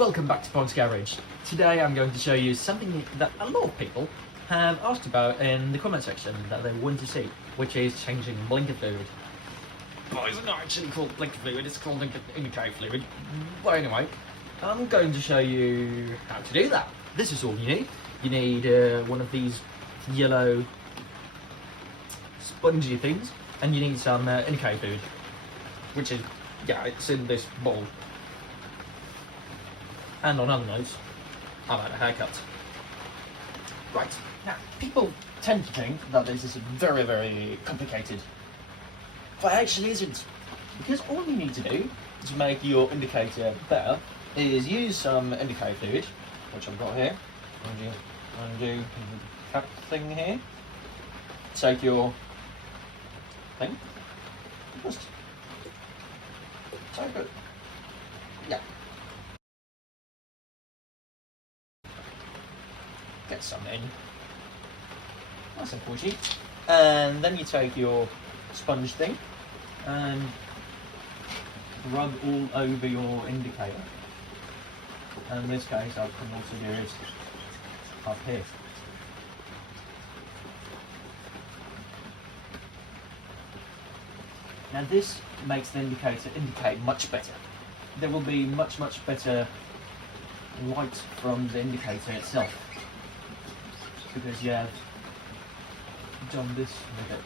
welcome back to Pongsgarage. Today I'm going to show you something that a lot of people have asked about in the comment section that they want to see, which is changing blinker fluid. Oh, it's not actually called blinker fluid, it's called indicator fluid. But anyway, I'm going to show you how to do that. This is all you need. You need one of these yellow spongy things, and you need some indicator fluid, which is, yeah, it's in this bowl. And on other notes, I've had a haircut. Right, now people tend to think that this is very, very complicated, but it actually isn't. Because all you need to do to make your indicator better is use some indicator fluid, which I've got here. Undo the cap thing here. Take your thing. Just take it. Yeah. Get some in. Nice and pushy. And then you take your sponge thing and rub all over your indicator. And in this case, I can also do it up here. Now this makes the indicator indicate much better. There will be much better light from the indicator itself, because you have done this with it.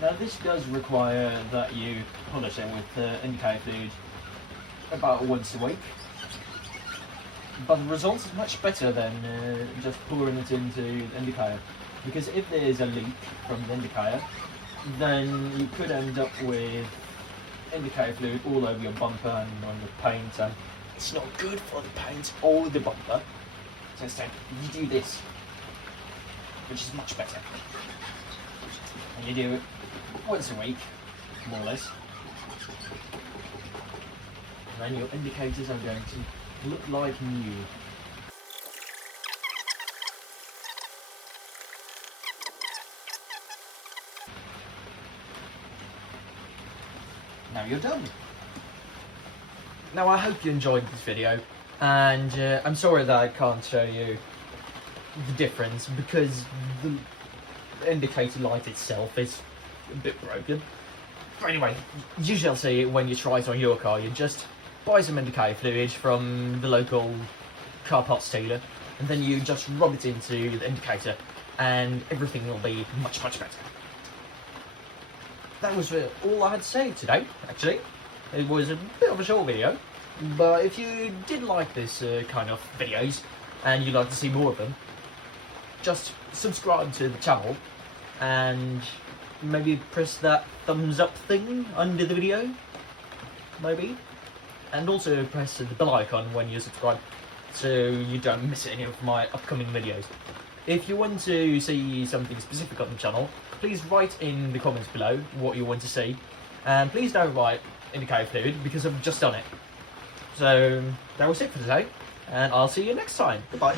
Now this does require that you polish it with indicator fluid about once a week, but the result is much better than just pouring it into the indicator, because if there is a leak from the indicator, then you could end up with indicator fluid all over your bumper and on the paint, and it's not good for the paint or the bumper. So instead you do this, which is much better, and you do it once a week, more or less, and then your indicators are going to look like new. Now you're done. Now I hope you enjoyed this video, and I'm sorry that I can't show you the difference because the indicator light itself is a bit broken. But anyway, you shall see when you try it on your car. You just buy some indicator fluid from the local car parts dealer, and then you just rub it into the indicator and everything will be much better. That was all I had to say today, actually. It was a bit of a short video, but if you did like this kind of videos and you'd like to see more of them, just subscribe to the channel and maybe press that thumbs up thing under the video, maybe. And also press the bell icon when you subscribe so you don't miss any of my upcoming videos. If you want to see something specific on the channel, please write in the comments below what you want to see. And please don't write indicator fluid because I've just done it. So that was it for today, and I'll see you next time. Goodbye.